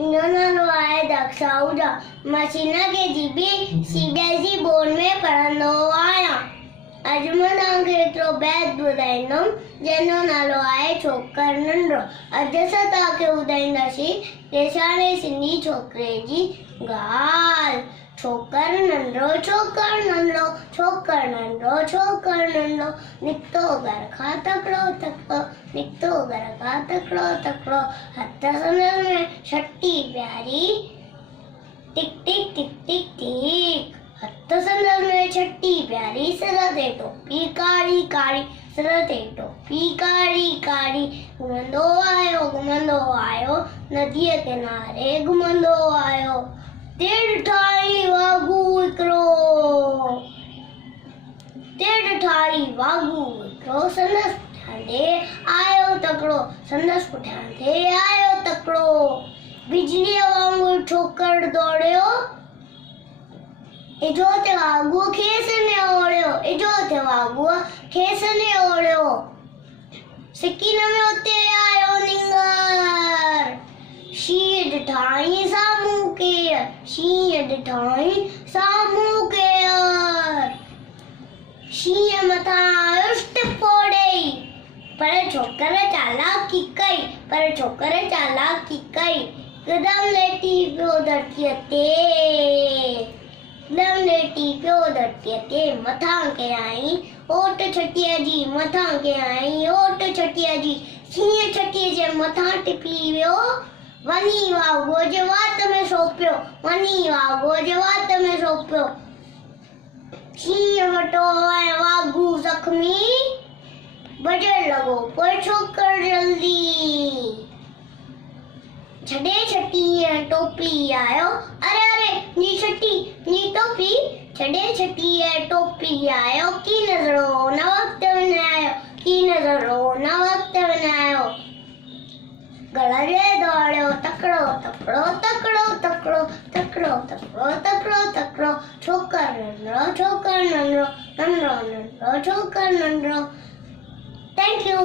नालो आहे दक्ष आहूजा। मां Sheena KGB CBSE board में पढ़ंदो आहियां। अॼु मां तव्हांखे हिकिड़ो बैत ॿुधाईंदुमि जंहिंजो नालो आहे छोकर नंढड़ो। अॼु असां तव्हांखे ॿुधाईंदासीं रेसाणे सिंधी छोकिरे जी ॻाल्हि। छोकर नंढड़ो छोकर नंढड़ो छोकर नंढड़ो छोकर नंढड़ो निकितो घर खां तकिड़ो तकिड़ो निकितो घर खां तकिड़ो तकिड़ो हथ संदसि में छटी प्यारी टिक टिक टिक टिक टिक हथ संदसि में छटी प्यारी सिर ते टोपी कारी कारी सिर ते टोपी कारी कारी घुमंदो आयो नदीअ किनारे घुमंदो आयो तेड़ ठाही वागू हिकिड़ो संदसि पुठियां आयो तकिड़ो संदसि पुठियां आयो तकिड़ो बिजलीअ वांगुरु छोकर दौड़ियो इजो ते वागूअ खेसि ने ओढ़ियो सिकी न में उते आयो निंगर शींहं ॾिठाई साम्हूं केर शींहं मथां आयो टिपो ॾेई पर छोकर चालाकी कई कदम लेटी पियो धरतीअ ते मथां कयई ओट छटीअ जी शींहं छटीअ जे मथां टिपी वियो वञी वाघूअ जे वात में सोपियो शींहं वटो ऐं वाघू ज़ख़्मी भॼण लॻो पर छोकर जल्दी छॾे छटी ऐं टोपी आयो अरे नी टोपी छॾे छटी ऐं टोपी आयो की नज़रो न वक़्त विञायो गड़े दौड़ियो तकिड़ो छोकर नंढड़ो थैंक यू।